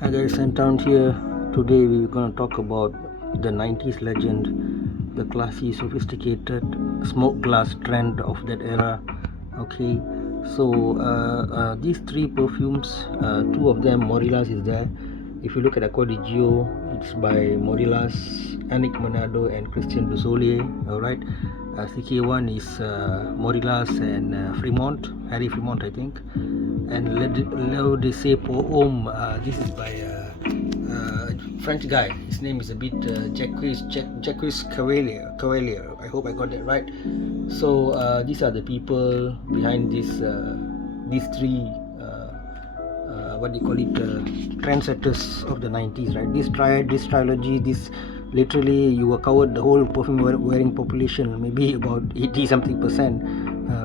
Hi guys, Scenthound here. Today we're gonna talk about the 90s legend, the classy, sophisticated smoked glass trend of that era. Okay, so these three perfumes, two of them, Morillas is there. If you look at Acqua di Gio, it's by Morillas, Annick Manado, and Christian Dussolier. Alright, CK1 is Morillas and Fremont, Harry Fremont, I think. And Leo de Se Pour Homme, this is by French guy. His name is a bit Jacques Cavalier. I hope I got that right. So these are the people behind these three what do you call it, trendsetters of the 90s, right? This trilogy, this literally you were covered the whole perfume wearing population, maybe about 80 something percent,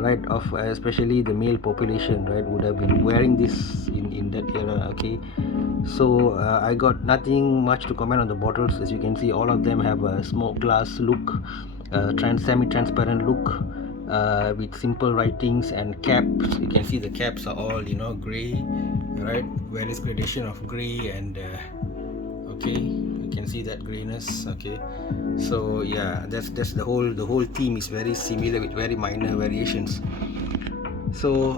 right, of especially the male population, right, would have been wearing this in that era. Okay, so I got nothing much to comment on the bottles. As you can see, all of them have a smoked glass look, semi-transparent look, with simple writings and caps. You can see the caps are all gray, right? Various gradation of gray and okay, you can see that grayness. Okay, so yeah, that's the whole theme is very similar with very minor variations. So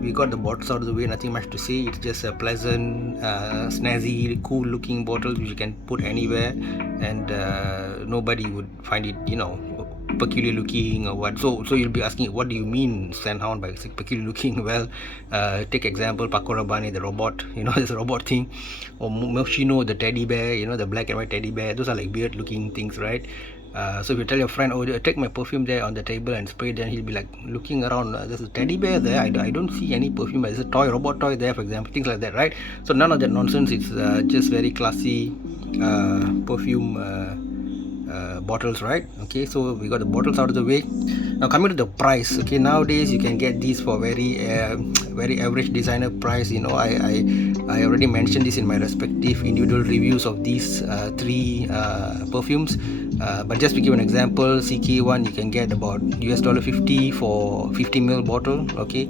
we got the bottles out of the way, nothing much to say. It's just a pleasant, snazzy, cool looking bottle which you can put anywhere, and nobody would find it peculiar looking or what. So you'll be asking, what do you mean Scenthound by peculiar looking? Well, take example Paco Rabanne, the robot, this robot thing, or Moschino, the teddy bear, the black and white teddy bear. Those are like weird looking things, right? So if you tell your friend, oh, take my perfume there on the table and spray, then he'll be like looking around, there's a teddy bear there, I don't see any perfume, there's a robot toy there, for example, things like that, right? So none of that nonsense. It's just very classy perfume bottles, right? Okay, so we got the bottles out of the way. Now coming to the price, okay, nowadays you can get these for very very average designer price. I already mentioned this in my respective individual reviews of these three perfumes, but just to give an example, CK1 you can get about $50 for 50 ml bottle. Okay,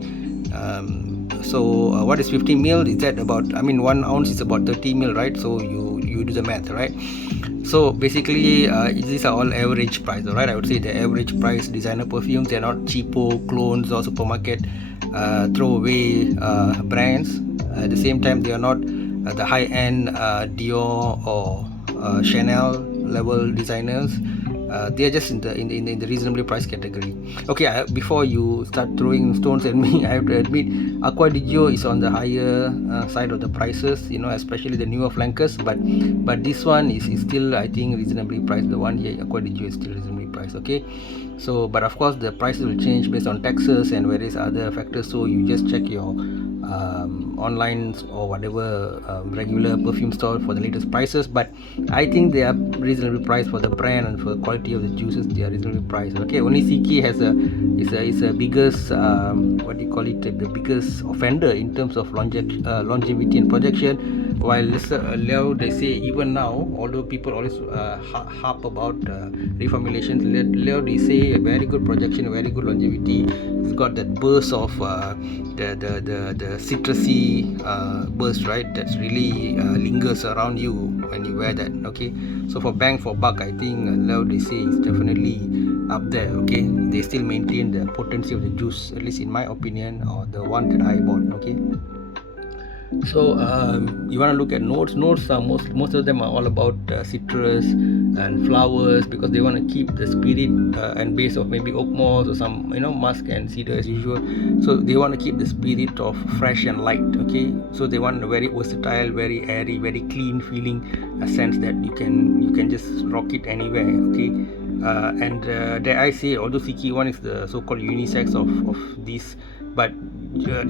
so what is 50 ml? Is that about, 1 ounce is about 30 ml, right? So you do the math, right? So basically these are all average price, right? I would say the average price designer perfumes. They're not cheapo clones or supermarket throwaway brands. At the same time, they are not the high-end Dior or Chanel level designers. They are just in the reasonably priced category. Okay, before you start throwing stones at me, I have to admit Acqua di Gio is on the higher side of the prices, especially the newer flankers, but this one is still, I think, reasonably priced. The one here, Acqua di Gio, is still reasonably priced. Okay, so but of course the prices will change based on taxes and various other factors, so you just check your online or whatever regular perfume store for the latest prices. But I think they are reasonably priced for the brand and for the quality of the juices. They are reasonably priced. Okay, only CK has is a biggest what do you call it, the biggest offender in terms of longevity and projection, while Leo, they say, even now, although people always harp about reformulations, Leo, they say a very good projection, very good longevity. It's got that burst of the citrusy burst, right? That's really lingers around you when you wear that. Okay, so for bang for buck, I think Leo, they say, is definitely up there. Okay, they still maintain the potency of the juice, at least in my opinion, or the one that I bought. Okay, so you want to look at notes. Are most of them are all about citrus and flowers, because they want to keep the spirit and base of maybe oak moss or some musk and cedar as usual. So they want to keep the spirit of fresh and light. Okay, so they want a very versatile, very airy, very clean feeling, a sense that you can just rock it anywhere. Okay, and dare I say, although CK1 is the so-called unisex of these, but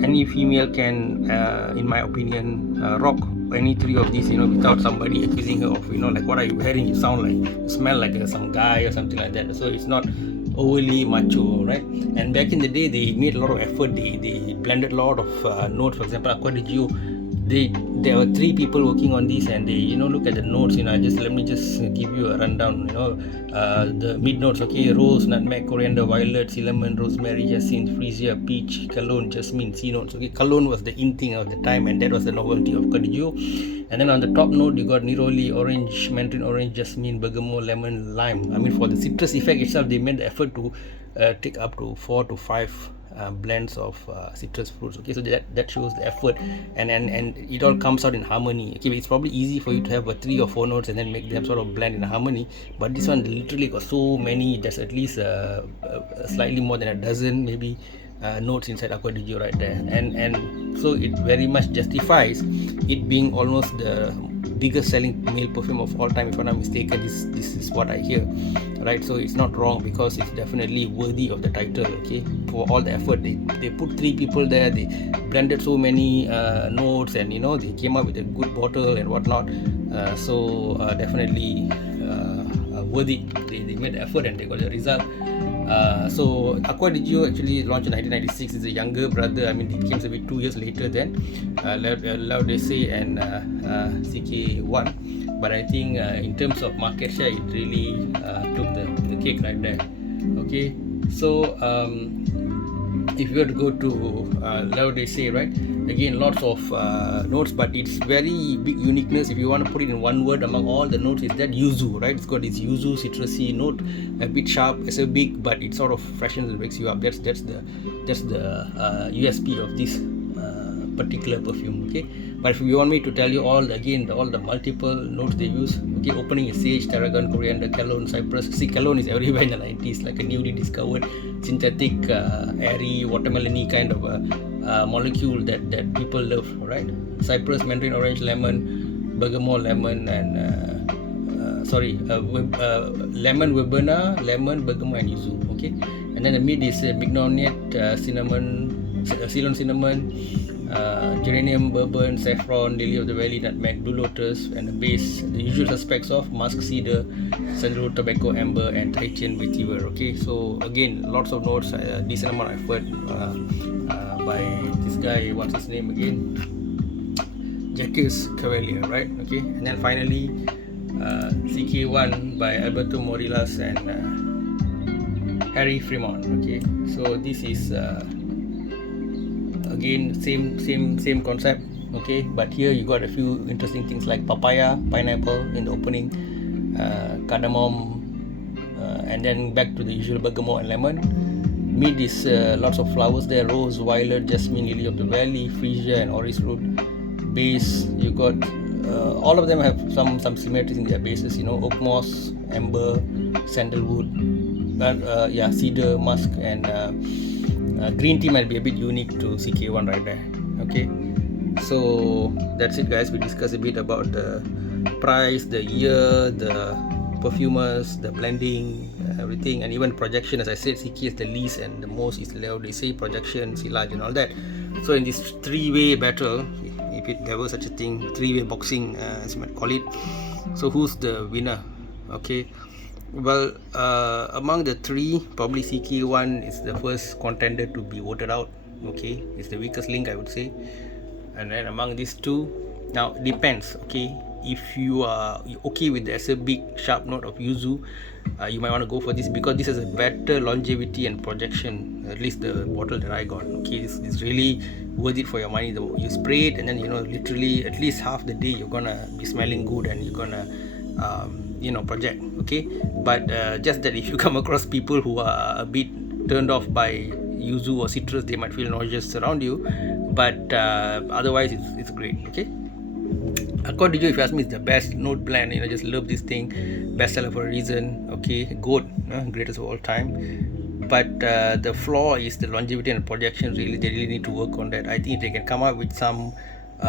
any female can, in my opinion, rock any three of these, without somebody accusing her of, like, what are you wearing? You sound like, you smell like some guy or something like that. So it's not overly macho, right? And back in the day, they made a lot of effort. They blended a lot of notes. For example, Acqua di Gio there were 3 people working on this, and they look at the notes. Let me just give you a rundown. The mid notes, okay: rose, nutmeg, coriander, violet, cinnamon, rosemary, jasmine, freesia, peach, cologne, jasmine. C notes, okay. Cologne was the in thing of the time, and that was the novelty of Acqua di Gio. And then on the top note, you got neroli, orange, mandarin orange, jasmine, bergamot, lemon, lime. I mean, for the citrus effect itself, they made the effort to take up to 4 to 5 blends of citrus fruits. Okay, so that shows the effort, and it all comes out in harmony. Okay, it's probably easy for you to have 3 or 4 notes and then make them sort of blend in harmony, but this one literally got so many. There's at least slightly more than a dozen, maybe, notes inside Acqua di Gio right there, and so it very much justifies it being almost the biggest selling male perfume of all time, if I'm not mistaken. This is what I hear, right? So it's not wrong, because it's definitely worthy of the title. Okay, for all the effort they put 3 people there, they blended so many notes, and they came up with a good bottle and whatnot. So definitely worthy. They made the effort and they got the result. So Acqua di Gio actually launched in 1996. It's a younger brother. I mean, it came a bit 2 years later than L'Odyssey and CK1. But I think in terms of market share, it really took the cake right there. Okay, so if you were to go to L'Odyssey, right, again, lots of notes, but it's very big uniqueness. If you want to put it in one word among all the notes, is that yuzu, right? It's got this yuzu citrusy note, a bit sharp, it's a big, but it sort of freshens and wakes you up. That's the USP of this particular perfume. Okay, but if you want me to tell you all the multiple notes they use, okay, opening is sage, tarragon, coriander, cologne, cypress. See, cologne is everywhere in the 90s, like a newly discovered synthetic, airy, watermelony kind of molecule that people love, right? Cypress, mandarin orange, lemon, bergamot, lemon, and lemon, verbena, lemon, bergamot, and yuzu. Okay, and then the mid is mignonette, cinnamon, Ceylon cinnamon, geranium, bourbon, saffron, lily of the valley, nutmeg, blue lotus, and the base, the usual suspects of musk, cedar, sandalwood, tobacco, amber, and Tahitian vetiver. Okay, so again, lots of notes, decent amount of effort by this guy. What's his name again? Jacques Cavalier, right? Okay, and then finally CK1 by Alberto Morillas and Harry Fremont. Okay, so this is again same concept. Okay, but here you got a few interesting things like papaya, pineapple in the opening, cardamom, and then back to the usual bergamot and lemon. Mid is lots of flowers there: rose, violet, jasmine, lily of the valley, freesia, and orris root. Base, you got all of them have some similarities in their bases. Oak moss, amber, sandalwood, cedar, musk, and green tea might be a bit unique to CK1 right there. Okay, so that's it, guys. We discussed a bit about the price, the year, the perfumers, the blending, everything, and even projection. As I said, CK is the least, and the most is L'Odyssey, projection, silage, and all that. So in this 3-way battle, if there was such a thing, 3-way boxing, as you might call it, so who's the winner? Okay, well, among the 3, probably CK1 is the first contender to be voted out. Okay, it's the weakest link, I would say. And then among these 2, now it depends. Okay, if you are okay with the big sharp note of yuzu, you might want to go for this, because this has a better longevity and projection. At least the bottle that I got. Okay, it's really worth it for your money. You spray it, and then literally at least half the day you're gonna be smelling good, and you're gonna project. Okay, but just that if you come across people who are a bit turned off by yuzu or citrus, they might feel nauseous around you, but otherwise it's great. Okay, Acqua di Gio, if you ask me, is the best note blend. Just love this thing, bestseller for a reason. Okay, GOAT, greatest of all time. But the flaw is the longevity and projection. Really, they really need to work on that. I think if they can come up with some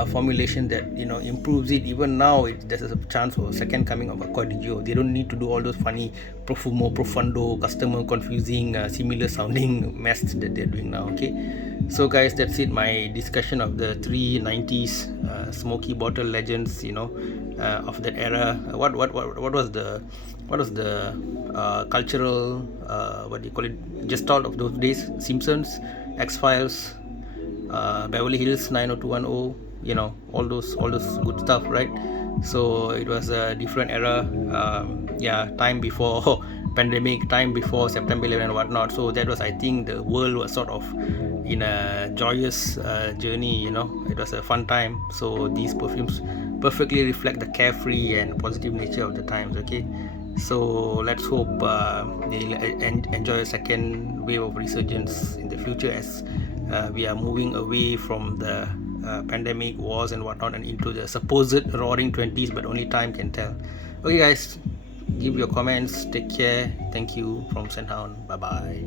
formulation that improves it, even now there's a chance for a second coming of Acqua di Gio. They don't need to do all those funny profumo, profundo, customer confusing, similar sounding mess that they're doing now. Okay, so guys, that's it, my discussion of the 390s smoky bottle legends of that era. What was the cultural what do you call it, gestalt of those days? Simpsons, X-Files, Beverly Hills 90210, all those good stuff, right? So it was a different era. Yeah, time before pandemic, time before September 11 and whatnot. So that was, I think, the world was sort of in a joyous journey. It was a fun time. So these perfumes perfectly reflect the carefree and positive nature of the times. Okay, so let's hope they enjoy a second wave of resurgence in the future, as we are moving away from the pandemic, wars and whatnot, and into the supposed roaring 20s, but only time can tell. Okay guys, give your comments, take care, thank you from Scenthound, bye bye.